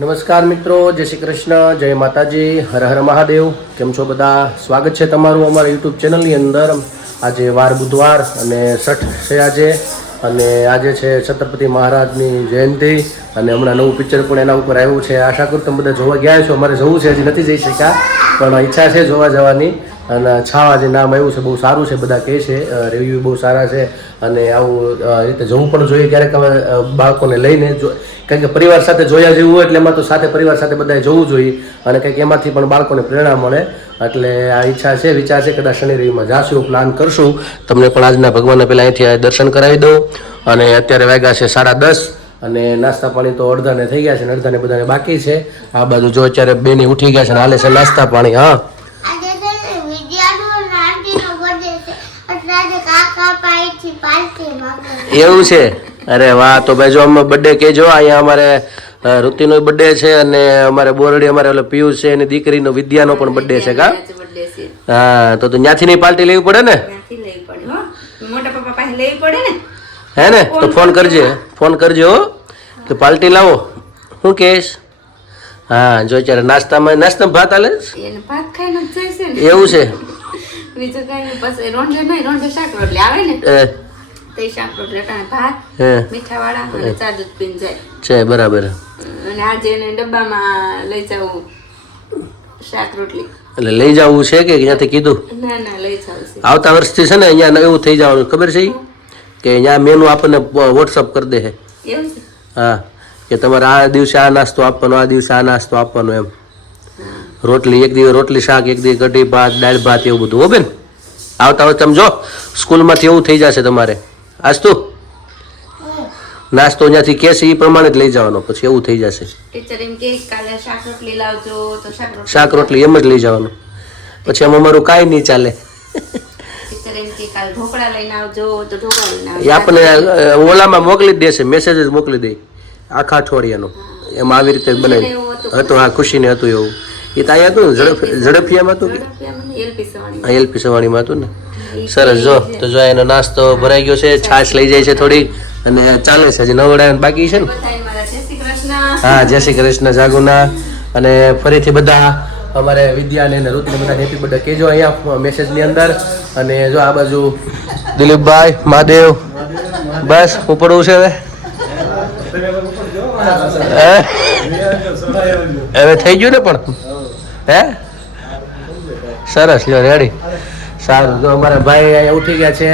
નમસ્કાર મિત્રો, જય શ્રી કૃષ્ણ, જય માતાજી, હર હર મહાદેવ. કેમ છો બધા? સ્વાગત છે તમારું અમારા યુટ્યુબ ચેનલની અંદર. આજે વાર બુધવાર અને છઠ છે આજે, અને આજે છે છત્રપતિ મહારાજની જયંતિ, અને હમણાં નવું પિક્ચર પણ એના ઉપર આવ્યું છે. આશા કરું તમે બધા જોવા ગયા છો. અમારે જવું છે, હજી નથી જઈ શક્યા, પણ ઈચ્છા છે જોવા જવાની. અને છાવા જે નામ આવ્યું છે બહુ સારું છે, બધા કહે છે, રિવ્યૂ બહુ સારા છે, અને આવું રીતે જવું પણ જોઈએ ક્યારેક અમે બાળકોને લઈને. કારણ કે પરિવાર સાથે જોયા જેવું હોય એટલે એમાં તો સાથે પરિવાર સાથે બધાએ જોવું જોઈએ, અને કંઈક એમાંથી પણ બાળકોને પ્રેરણા મળે. એટલે આ ઈચ્છા છે, વિચાર છે, કદાચ શનિ રવિમાં જાશું, એવું પ્લાન કરશું. તમને પણ આજના ભગવાનને પહેલાં અહીંથી દર્શન કરાવી દઉં. અને અત્યારે વાગ્યા છે 10:30, અને નાસ્તા પાણી તો અડધાને થઈ ગયા છે ને અડધાને બધાને બાકી છે. આ બાજુ જો અત્યારે બેની ઉઠી ગયા છે ને હાલે છે નાસ્તા પાણી. હા, એવું છે? અરે વાહ! તો ભાઈ જો અમે બર્થડે કહેજો. અહીંયા અમારે ઋતિનો બર્થડે છે, અને અમારે બોરડી અમારે ઓલો પિયુષ છે એની દીકરીનો વિદ્યાનો પણ બર્થડે છે. કા? હા, તો ત્યાંથી નહીં પાર્ટી લેવી પડે ને? મોટા પપ્પા પાસે લેવી પડે ને. હે ને? તો ફોન કરજો કે પાર્ટી લાવો. શું કહેશ? હા, જો અત્યારે નાસ્તામાં ભાત હાલે એને ભાત ખાઈને જ જોઈશે ને. એવું છે? બીજું કઈ પછી રોંઢે નહીં, રોંઢે શાક રોટલી આવે ને તે શાક રોટલી ભાત મીઠા વાળા અને ચા દૂધ પીને જાય છે. બરાબર. અને આજે એને ડબ્બામાં લઈ જવું શાક રોટલી. એટલે લઈ જવું છે કે ત્યાંથી કીધું? ના લઈ જવું છે. આવતા વર્ષથી છે ને અહીંયા એવું થઈ જવાનું, ખબર છે કે અહીંયા મેનુ આપણને વોટ્સઅપ કરી દે. એવું છે? હા, કે તમારે આ દિવસે આ નાસ્તો આપવાનો, આ દિવસે આ નાસ્તો આપવાનો, એમ. રોટલી એક દિવસ રોટલી શાક, એક દિવસ કઢી ભાત, દાળ ભાત, એવું બધું. હો બેન, આવતા વર્ષ તમે જો સ્કૂલમાંથી એવું થઈ જશે તમારે. આજ તો નાસ્તો ત્યાંથી કહેશે એ પ્રમાણે જ લઈ જવાનો, પછી એવું થઈ જશે. ટીચર એમ કે કાલે શાક રોટલી લાવજો તો શાક રોટલી એમ જ લઈ જવાનું. પછી આમ અમારું કાંઈ નહીં ચાલે. ટીચર એમ કે કાલે ઢોકળા લઈને આવજો તો ઢોકળા લઈને આવજો. એ આપણને ઓલામાં મોકલી જ દેશે, મેસેજ જ મોકલી દે આખા અઠવાડિયાનો. એમ આવી રીતે બનાવી હતું. હા, ખુશીને હતું એવું. એ તો અહીંયા હતું ને ઝડપિયામાં હતું, એલપી સવાણીમાં હતું ને. સરસ. જો તો જો એનો નાસ્તો ભરાઈ ગયો છે, છાશ લઈ જાય છે થોડી, અને ચાલે છે. હજી નવડાવવાનું બાકી છે ને. હા, જય શ્રી કૃષ્ણ જાગુના. અને ફરીથી બધા અમારે વિદ્યાને અને ઋતિને બધા હેપી બર્થડે કહેજો અહીંયા મેસેજની અંદર. અને જો આ બાજુ દિલીપભાઈ, મહાદેવ, બસ ઉપડવું છે હવે. હવે થઈ ગયું ને પણ. હે, સરસ. લ્યો, રેડી. સારું. જો અમારા ભાઈ અહીંયા ઉઠી ગયા છે,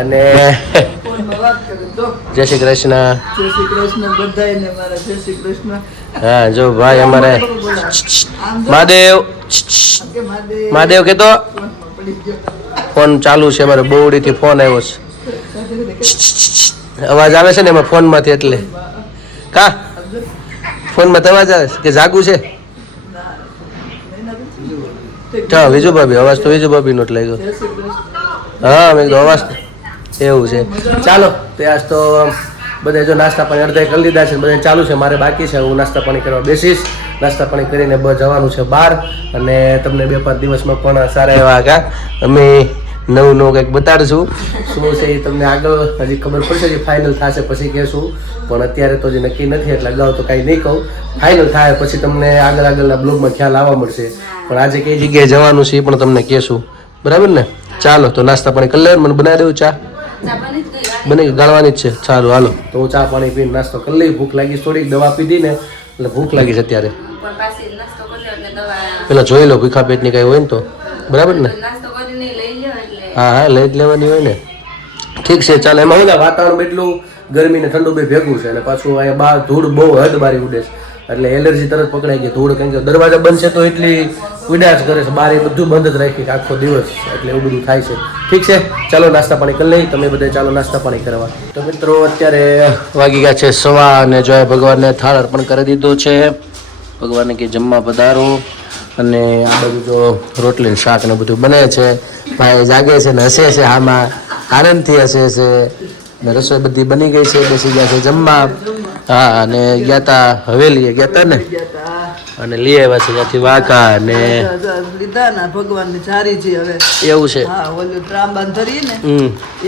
અને જય શ્રી કૃષ્ણ. જય શ્રી કૃષ્ણ બધાને મારા જય શ્રી કૃષ્ણ. હા, જો ભાઈ અમારે મહાદેવ મહાદેવ કેતો ફોન ચાલુ છે અમારે, બોવડીથી ફોન આવ્યો છે. અવાજ આવે છે ને એમાં ફોનમાંથી, એટલે કા ફોનમાં અવાજ આવે કે જાગું છે? હા, વિજુ ભાભી, અવાજ તો વિજુ ભાભી નો જ લાગ્યો. હા, મેં કીધું અવાજ એવું છે. ચાલો, તે આજ તો બધા જો નાસ્તા પાણી અડધા કરી લીધા છે, બધા ચાલુ છે. મારે બાકી છે, હું નાસ્તા પાણી કરવા બેસીશ. નાસ્તા પાણી કરીને જવાનું છે બહાર, અને તમને 2-5 દિવસમાં પણ સારા એવા આગા અમે નવું કંઈક બતાડશું. શું છે એ તમને આગળ હજી ખબર પડશે, જે ફાઇનલ થશે પછી કહેશું. પણ અત્યારે તો જે નક્કી નથી, એટલે અગાઉ તો કાંઈ નહીં કહું. ફાઇનલ થાય પછી તમને આગળના બ્લોગમાં ખ્યાલ આવવા મળશે. પણ આજે કઈ જગ્યાએ જવાનું છે એ પણ તમને કહેશું. બરાબર ને? ચાલો, તો નાસ્તા પાણી કરી લે. મને બનાવી દેવું ચા? બને ગાળવાની જ છે. સારું, હાલો તો હું ચા પાણી પીને નાસ્તો કરી લઈ. ભૂખ લાગી થોડીક, દવા પીધી ને એટલે ભૂખ લાગી છે અત્યારે. પેલા જોઈ લો ભૂખા પેટની કઈ હોય ને તો. બરાબર ને? હા, લઈ જ લેવાની હોય ને. ઠીક છે, ચાલો. એમાં શું વાતાવરણ એટલું ગરમી ને ઠંડુ બે ભેગું છે, અને પાછું અહીંયા બહાર ધૂળ બહુ હદ બારી ઉડે છે, એટલે એલર્જી તરત પકડાઈ ગઈ ધૂળ. કારણ કે દરવાજા બંધ છે તો એટલી ઉડાશ કરે છે, બહાર એ બધું બંધ જ રાખી આખો દિવસ, એટલે એવું બધું થાય છે. ઠીક છે, ચાલો નાસ્તા પાણી કરી લઈ. તમે બધા ચાલો નાસ્તા પાણી કરવા. તો મિત્રો, અત્યારે વાગી ગયા છે 1:15, અને જો ભગવાનને થાળ અર્પણ કરી દીધો છે. ભગવાનને કે જમવા પધારો. અને આ બધું જો રોટલી શાક ને બધું બને છે. ભાઈ જાગે છે ને હસે છે, આમાં આનંદથી હસે છે. ને રસોઈ બધી બની ગઈ છે, બેસી ગયા છે જમવા. હા અને ગયા તા હવેલીએ ગયા તા ને ગયા તા. અને લઈ આવ્યા છે ત્યાંથી વાઘા અને લીધા ને ભગવાનની જારી છે હવે. એવું છે હા ઓલું ત્રાંબાન ધરીએ ને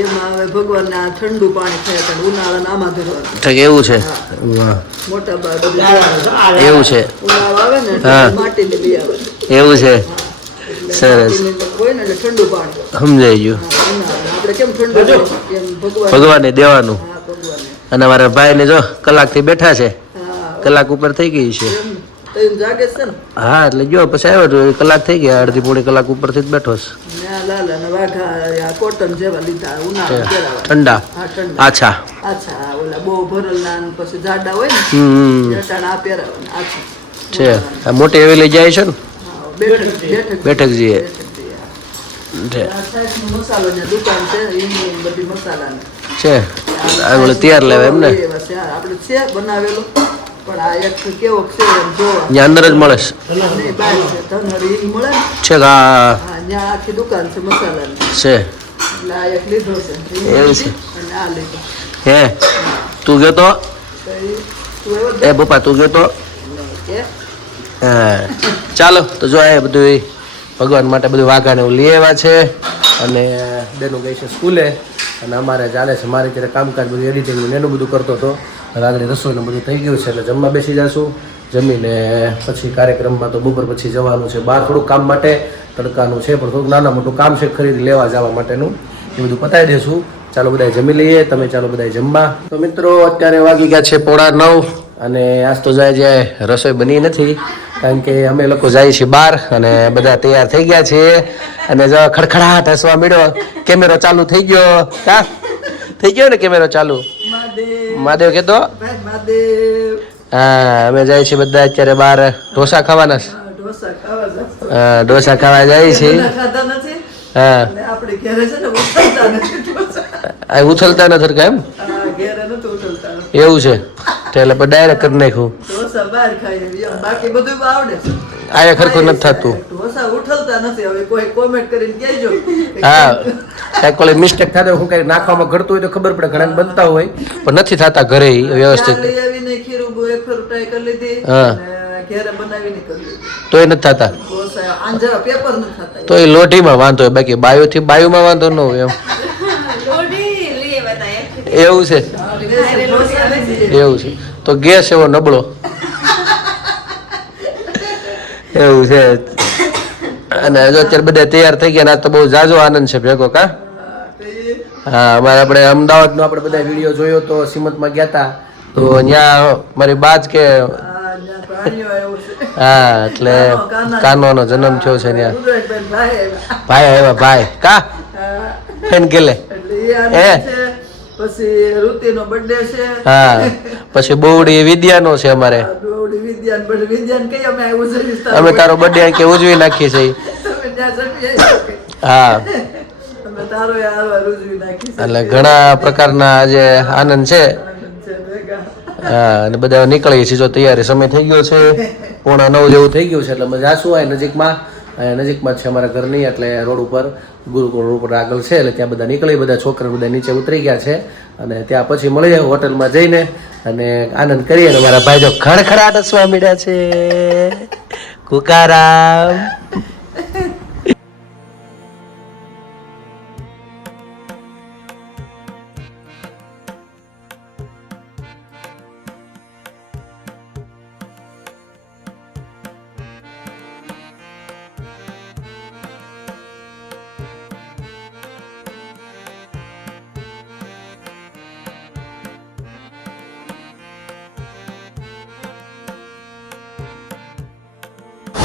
એમાં હવે ભગવાનને આ ઠંડુ પાણી થાય છે ઉનાળાના આમાં ધરવાનું. ઠીક એવું છે વાહ. મોટા બા બધું એવું છે ઉનાળો આવે ને હા. એટલે માટીને લઈ આવે. એવું છે એટલે સરસ માટીને હોય ને એટલે ઠંડુ પાણી. સમજાઈ ગયું હા, ઉનાળામાં આપણે કેમ ઠંડુ પાણી એમ ભગવાને દેવાનું હા ભગવાનને. અને મારા ભાઈને જો કલાકથી બેઠા છે હા કલાક ઉપર થઈ ગઈ છે એમ તો એમ જાગે છે ને. હા એટલે જો પછી આવ્યો તો કલાક થઈ ગયા અડધી પોણી કલાક ઉપરથી જ બેઠો છે ને આ લાલા ને વાઘા આ કોટન જેવા લીધા ઉનાળા પહેરાવા. ઠંડા હા ઠંડા. આછા અચ્છા આ ઓલા બહુ ભરેલા ને પછી જાડા હોય ને હમ જટાણ આ પહેરાવાના. અચ્છા છે આ મોટી એવી લઈ જાય છે ને હા, બેઠક બેઠકજીએ છે આ સાઈડનો મસાલો ને દુકાન છે એની બધી મસાલાની. છે આ ઓલે તૈયાર લેવા એમ ને એવા છે. હા, આપણે છે બનાવેલો પણ આ એક કેવો છે એમ જોવા. ત્યાં અંદર જ મળે છે નહીં, બહાર છે ધનહરી ઈ મળે ને. છે કે આ હા ત્યાં આખી દુકાન છે મસાલાની. છે એટલે આ એક લીધો છે એવું છે અને આ લીધો. હે તું ગયો તો તો ઈ તું એવો જ એ પપ્પા તું ગયો તો કે હા ચાલો તો જો એ બધું ભગવાન માટે બધું વાઘાને એવું લઈ આવ્યા છે અને બેનું ગઈ છે સ્કૂલે અને અમારે ચાલે છે મારે ત્યારે કામકાજ બધું એડિટિંગનું એનું બધું કરતો હતો હવે આગળ રસોઈનું બધું થઈ ગયું છે એટલે જમવા બેસી જશું જમીને પછી કાર્યક્રમમાં તો બપોર પછી જવાનું છે બહાર થોડુંક કામ માટે તડકાનું છે પણ થોડુંક નાના મોટું કામ છે ખરીદી લેવા જવા માટેનું એ બધું પતાવી દઈશું ચાલો બધા જમી લઈએ તમે ચાલો બધા જમવા તો મિત્રો અત્યારે વાગી ગયા છે 8:30 અને આજ તો જાય રસોઈ બની નથી કારણ કે અમે લોકો જઈએ છીએ બહાર અને બધા તૈયાર થઈ ગયા છે અને જો ખડખડાટ હસવા મળ્યો કેમેરો ચાલુ થઈ ગયો હા થઈ ગયો ને કેમેરો ચાલુ મહાદેવ મહાદેવ કહેતો ભાઈ મહાદેવ. હા અમે જાય છીએ બધા અત્યારે બહાર ઢોસા ખાવાના છે હા, ઢોસા ખાવા જશે. હા, ઢોસા ખાવા જાય છે બધા ખાધા નથી હા અને આપણે ઘેરે છે ને ઉઠલતા નથી ઢોસા. આ ઉથલતા નથી કાંઈ એમ હા, ઘેરે નથી ઉઠલતા. એવું છે તો એટલે પછી ડાયરેક્ટ કરી નાખ્યું ઢોસા બહાર ખાઈએ એમ. બાકી બધું આવડે છે. આયા ખરખું નથી થતું ઢોસા ઉઠલતા નથી. હવે કોઈ કોમેન્ટ કરીને કહેજો કે હા કાંઈક ઓલી મિસ્ટેક થાય હું કંઈક નાખવામાં ઘડતું હોય તો ખબર પડે ઘણા બનતા હોય પણ નથી થતા ઘરે ઈ વ્યવસ્થિત ત્યાં લઈ આવીને ખીરું એક ફેર ટ્રાય કરી લીધી હા. અને ઘેરે બનાવીને કરી લીધી. તોય નથી થતા ઢોસા આંજરા પેપર નથી થતા. તો એ લોઢીમાં વાંધો હોય બાકી બાયુમાં વાંધો ન હોય એમ લોઢી લઈ બતાય એવું છે ઢોસા નથી. એવું છે તો ગેસ એવો નબળો એવું છે અને જો અત્યારે બધા તૈયાર થઈ ગયા ને આજ તો બહુ જાજો આનંદ છે ભેગો કા હા અમારે આપણે અમદાવાદનો આપણે બધા વિડીયો જોયો તો સિમતમાં ગયા હતા તો ત્યાં મારી બાજ કે ત્યાં પ્રાણીઓ આવ્યો છે. હા એટલે કાનોનો જન્મ થયો છે ત્યાં રુદ્રભાઈ ભાઈ આવ્યા. ભાઈ કા હા. ફેન કેલે એટલે એ આનંદ છે. પછી ઋતિનો બર્થડે છે. હા પછી બોવડી વિદ્યાનો છે અમારે દોડી વિદ્યાન બર્થડે વિદ્યાન કઈ અમે આવ્યું છે અમે તારો બર્થડે કે ઉજવી નાખીએ છીએ તમે ત્યાં જમી આવી. હા અમે તારો હારવાર ઉજવી નાખી છે. એટલે ઘણા પ્રકારના આજે આનંદ છે આનંદ છે ભેગા. હા અને બધા નીકળીએ છીએ જો તૈયારી સમય થઈ ગયો છે 8:45 જેવું થઈ ગયું છે એટલે અમે જાશું હોય નજીકમાં નજીકમાં જ છે અમારા ઘરની એટલે રોડ ઉપર ગુરુકુળ રોડ ઉપર આગળ છે એટલે ત્યાં બધા નીકળી બધા છોકરા બધા નીચે ઉતરી ગયા છે અને ત્યાં પછી મળીએ હોટલમાં જઈને અને આનંદ કરીએ અને મારા ભાઈ જો ખડખડાટ હસવા મળ્યા છે કુકારામ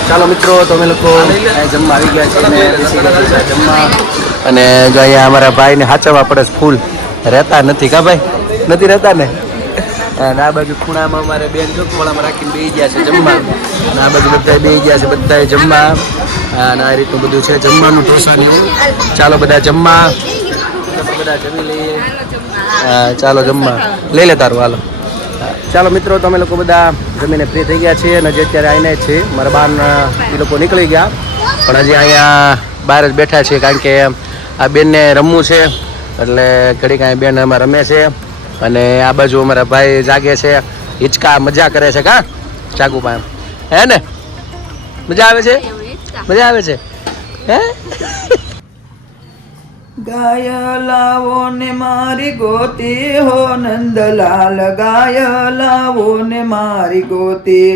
ચાલો મિત્રો તમે લોકો જમવા આવી ગયા છે અને બેસી ગયા છે જમવા અને જો અહીંયા અમારા ભાઈને હાચવવા પડે છે ફૂલ રહેતા નથી કા ભાઈ નથી રહેતા ને અને આ બાજુ ખૂણામાં અમારે બેન જો ખોળામાં રાખીને બેસી ગયા છે જમવા અને આ બાજુ બધા બેસી ગયા છે બધા જમવા અને આ રીતનું બધું છે જમવાનું ઢોસાને એવું ચાલો બધા જમવા બધા જમી લઈએ હા ચાલો જમવા લઈ લે તારું હાલો ચાલો મિત્રો તમે લોકો બધા જમીને ફ્રી થઈ ગયા છીએ અને જે અત્યારે આવીને જ છે મારા બાન એ લોકો નીકળી ગયા પણ હજી અહીંયા બહાર જ બેઠા છીએ કારણ કે આ બેનને રમવું છે એટલે ઘડીક અહીંયા બેન અમારે રમે છે અને આ બાજુ અમારા ભાઈ જાગે છે હિચકા મજા કરે છે કા ચાકુબા એમ હે ને મજા આવે છે મજા આવે છે હે ગાય લાવો ને મારી ગોતી હો નંદલાલ ગાય લાવો ને મારી ગોતી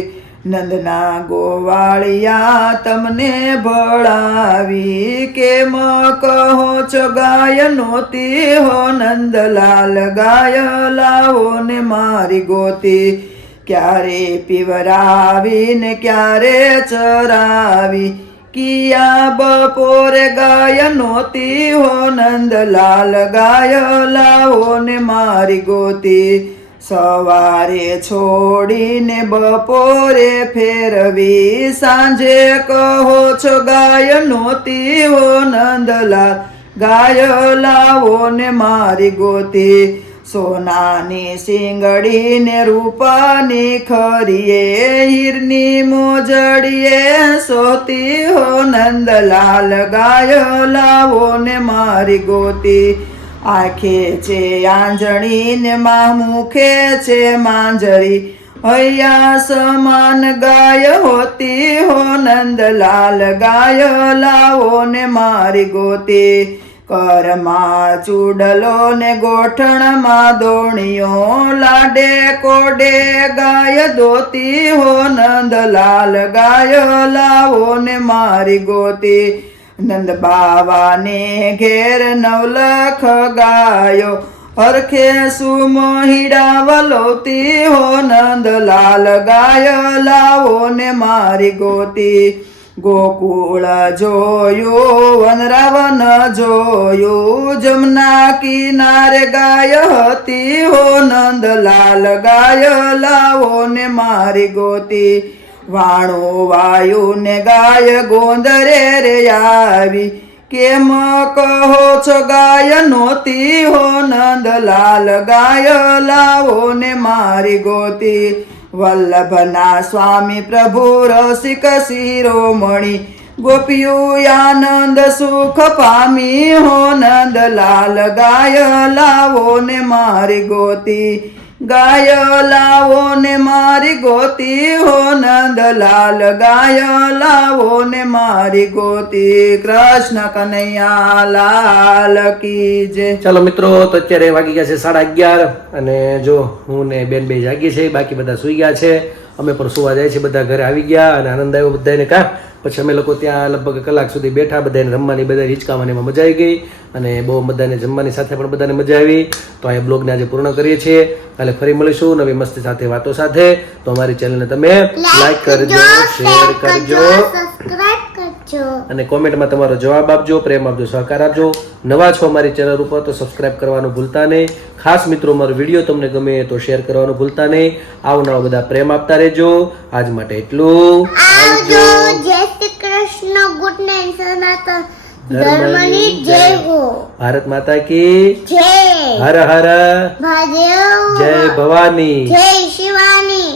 નંદના ગોવાળિયા તમને ભળાવી કેમ કહો છો ગાય નોતી હો નંદલાલ ગાય લાવો ને મારી ગોતી ક્યારે પીવરાવી ને ક્યારે ચરાવી કિયા બપોરે ગાય નોતી હો નંદલાલ ગાય લાવો ને મારી ગોતી સવારે છોડીને બપોરે ફેરવી સાંજે કહો છો ગાય નોતી હો નંદલાલ ગાય લાવો ને મારી ગોતી સોનાની સિંગડી ને રૂપાની ખરીએ હીરની મોજડીએ સોતી હો નંદલાલ ગાય લાવો ને મારી ગોતી આંખે છે આંજણી ને મુખે છે માંજરી હૈયા સમાન ગાય હોતી હો નંદલાલ ગાય લાવો ને મારી ગોતી કરમાં ચૂડલો ને ગોઠણમાં દોણિયો લાડે કોડે ગાય દોતી હો નંદલાલ ગાય લાવો ને મારી ગોતી નંદ બાવાને ઘેર નવલખ ગાયો હરખે સુમોહિડા વલોતી હો નંદલાલ ગાય લાવો ને મારી ગોતી ગોકુળ જોયું વનરાવન જોયું જમના કિનારે ગાય હતી હો નંદલાલ ગાય લાવો ને મારી ગોતી વાણું વાયુ ને ગાય ગોંદરે રે આવી કેમ કહો છો ગાય નોતી હો નંદલાલ ગાય લાવો ને મારી ગોતી વલ્લભના સ્વામી પ્રભુ રસિક શિરોમણી ગોપીયું આનંદ સુખ પામી હો નંદલાલ ગાય લાવો ને મારી ગોતી ગાય લાવો ને મારી ગોતી હો નંદલાલ ગાય લાવો ને મારી ગોતી કૃષ્ણ કનૈયા લાલ કી જય ચાલો મિત્રો તો અત્યારે વાગી ગયા છે 11:30 અને જો હું ને બેન બે જાગી છે બાકી બધા સુઈ ગયા છે અમે પણ સુવા જાય છે બધા ઘરે આવી ગયા અને આનંદ આવ્યો બધાને કા પછી અમે લોકો ત્યાં લગભગ કલાક સુધી બેઠા બધાને રમવાની બધા હિંચકાવાની એમાં મજા આવી ગઈ અને બહુ બધાને જમવાની સાથે પણ બધાને મજા આવી તો આ બ્લોગને આજે પૂર્ણ કરીએ છીએ કાલે ફરી મળીશું નવી મસ્તી સાથે વાતો સાથે તો અમારી ચેનલને તમે લાઈક કરજો શેર કરજો સબસ્ક્રાઇબ કરજો અને કોમેન્ટમાં તમારો જવાબ આપજો પ્રેમ આપજો સહકાર આપજો નવા છો અમારી ચેનલ ઉપર તો સબસ્ક્રાઇબ કરવાનું ભૂલતા નહીં ખાસ મિત્રો મારો વિડીયો તમને ગમે તો શેર કરવાનું ભૂલતા નહીં આવનારા બધા પ્રેમ આપતા રહેજો આજ માટે એટલું આવજો જય શ્રી કૃષ્ણ ગુડ નાઇટ સનાતન ધર્મની જય હો ભારત માતા કી જય હર હર મહાદેવ જય ભવાની જય શિવાની